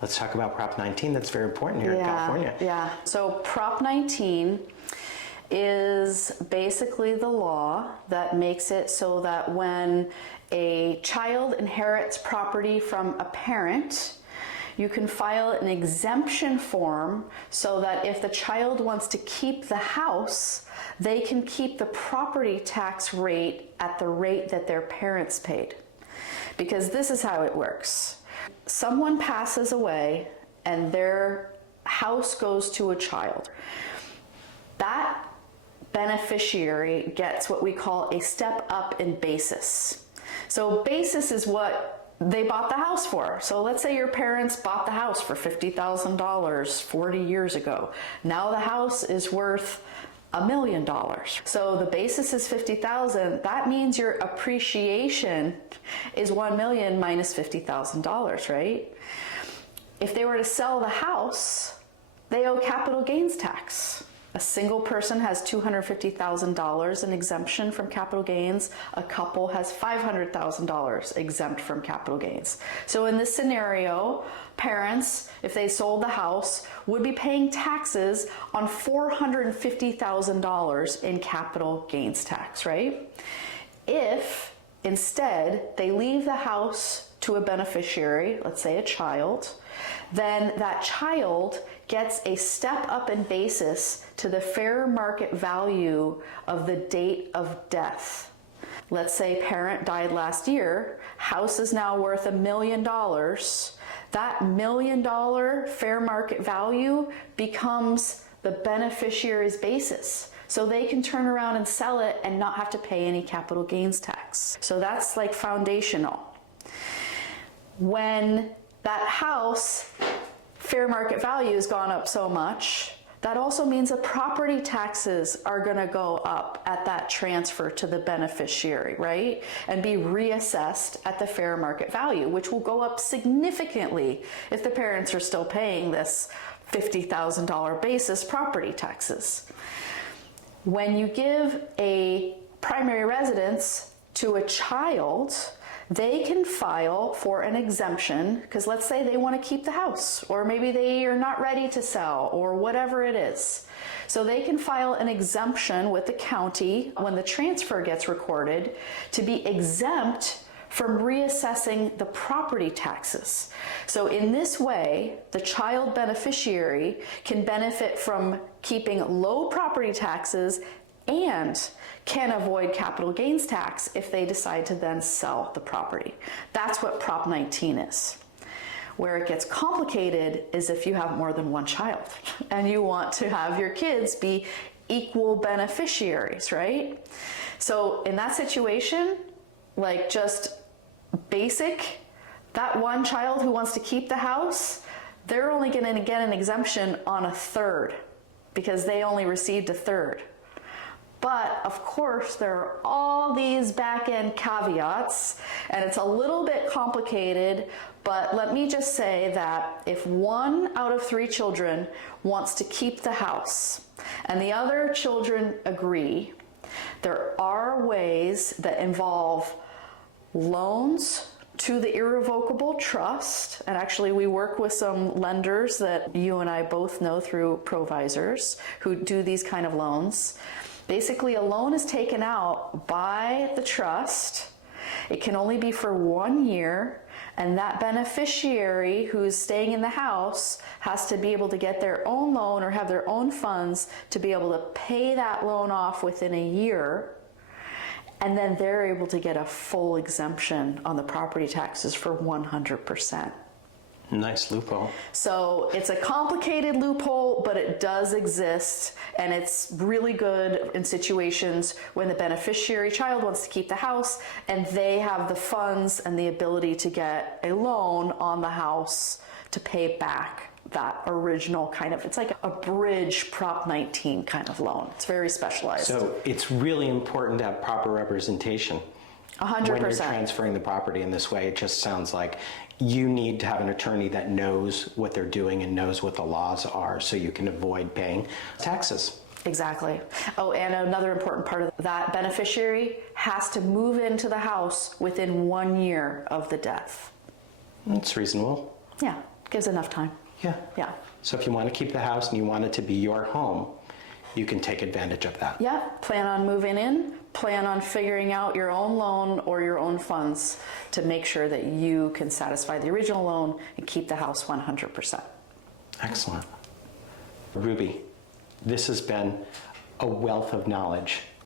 Let's talk about Prop 19. That's very important here in California. Yeah. So Prop 19 is basically the law that makes it so that when a child inherits property from a parent, you can file an exemption form so that if the child wants to keep the house, they can keep the property tax rate at the rate that their parents paid. Because this is how it works. Someone passes away and their house goes to a child. That beneficiary gets what we call a step up in basis. So basis is what they bought the house for. So let's say your parents bought the house for $50,000 40 years ago. Now the house is worth $1 million. So the basis is 50,000. That means your appreciation is 1 million minus $50,000, right? If they were to sell the house, they owe capital gains tax. A single person has $250,000 in exemption from capital gains. A couple has $500,000 exempt from capital gains. So in this scenario, parents, if they sold the house, would be paying taxes on $450,000 in capital gains tax, right? If instead they leave the house to a beneficiary, let's say a child, then that child gets a step up in basis to the fair market value of the date of death. Let's say parent died last year, house is now worth $1 million. That $1 million fair market value becomes the beneficiary's basis. So they can turn around and sell it and not have to pay any capital gains tax. So that's like foundational. When that house fair market value has gone up so much, that also means that property taxes are going to go up at that transfer to the beneficiary, right? And be reassessed at the fair market value, which will go up significantly if the parents are still paying this $50,000 basis property taxes. When you give a primary residence to a child, they can file for an exemption, because let's say they want to keep the house, or maybe they are not ready to sell, or whatever it is. So they can file an exemption with the county when the transfer gets recorded to be exempt from reassessing the property taxes. So in this way, the child beneficiary can benefit from keeping low property taxes and can avoid capital gains tax if they decide to then sell the property. That's what Prop 19 is. Where it gets complicated is if you have more than one child and you want to have your kids be equal beneficiaries, right? So in that situation, like just basic, that one child who wants to keep the house, they're only going to get an exemption on a third because they only received a third. But of course, there are all these back-end caveats, and it's a little bit complicated, but let me just say that if 1 out of 3 children wants to keep the house and the other children agree, there are ways that involve loans to the irrevocable trust, and actually we work with some lenders that you and I both know through provisors who do these kind of loans. Basically, a loan is taken out by the trust. It can only be for 1 year, and that beneficiary who is staying in the house has to be able to get their own loan or have their own funds to be able to pay that loan off within a year, and then they're able to get a full exemption on the property taxes for 100%. Nice loophole. So it's a complicated loophole, but it does exist, and it's really good in situations when the beneficiary child wants to keep the house and they have the funds and the ability to get a loan on the house to pay back that original kind of, it's like a bridge Prop 19 kind of loan. It's very specialized. So it's really important to have proper representation. 100%. When you're transferring the property in this way, it just sounds like you need to have an attorney that knows what they're doing and knows what the laws are so you can avoid paying taxes. Exactly. Oh, and another important part of that, beneficiary has to move into the house within 1 year of the death. That's reasonable. Yeah. Gives enough time. Yeah. Yeah. So if you want to keep the house and you want it to be your home, you can take advantage of that. Yeah, plan on moving in, plan on figuring out your own loan or your own funds to make sure that you can satisfy the original loan and keep the house 100%. Excellent. Ruby, this has been a wealth of knowledge.